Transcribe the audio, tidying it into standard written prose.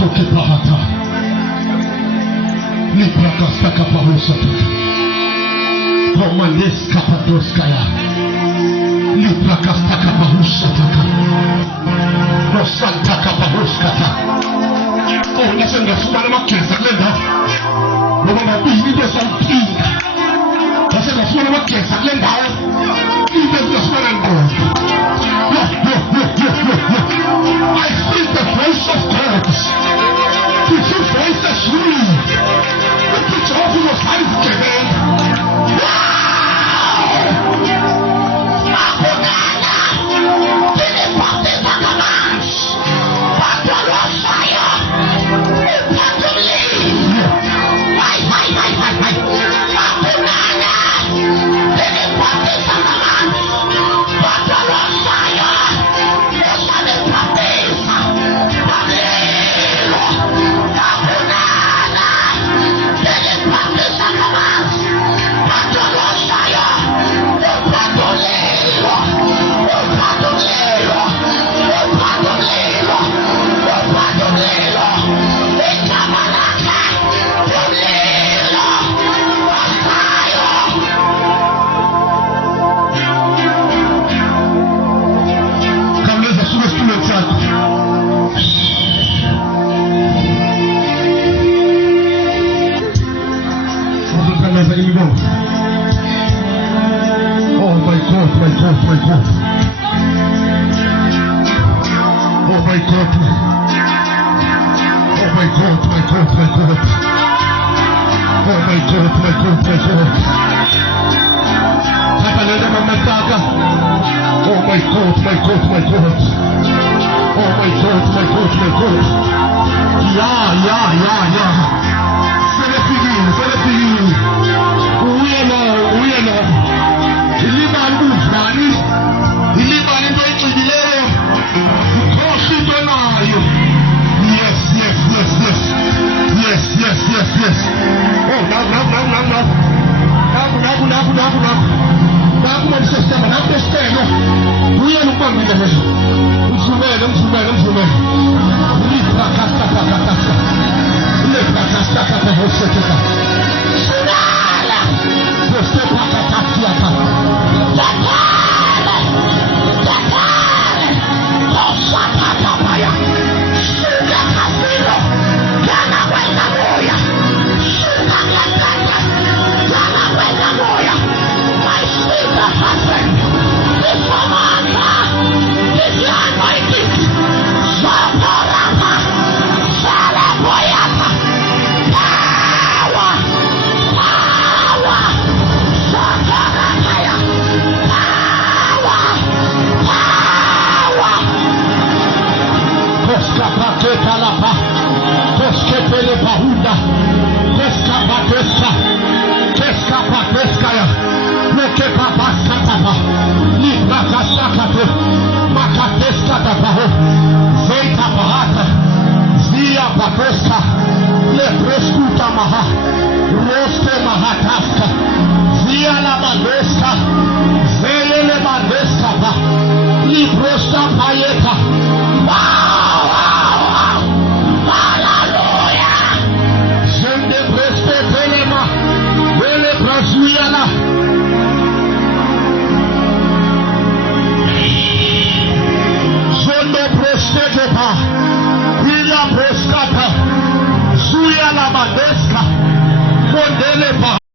soke pahata. Liprakastaka pahusata. Komandes kapatoskaya. Liprakastaka pahusata. Rosantaka pahuskata. Oh, nasaan nga sumana makiasa lenda. Mga mabili na sa pinga. Nasaan nga sumana makiasa lenda. Even the sumana gold. I feel the voice of God. Did you voice the shuri? Put your off in your sides, Kevin. Librosta paye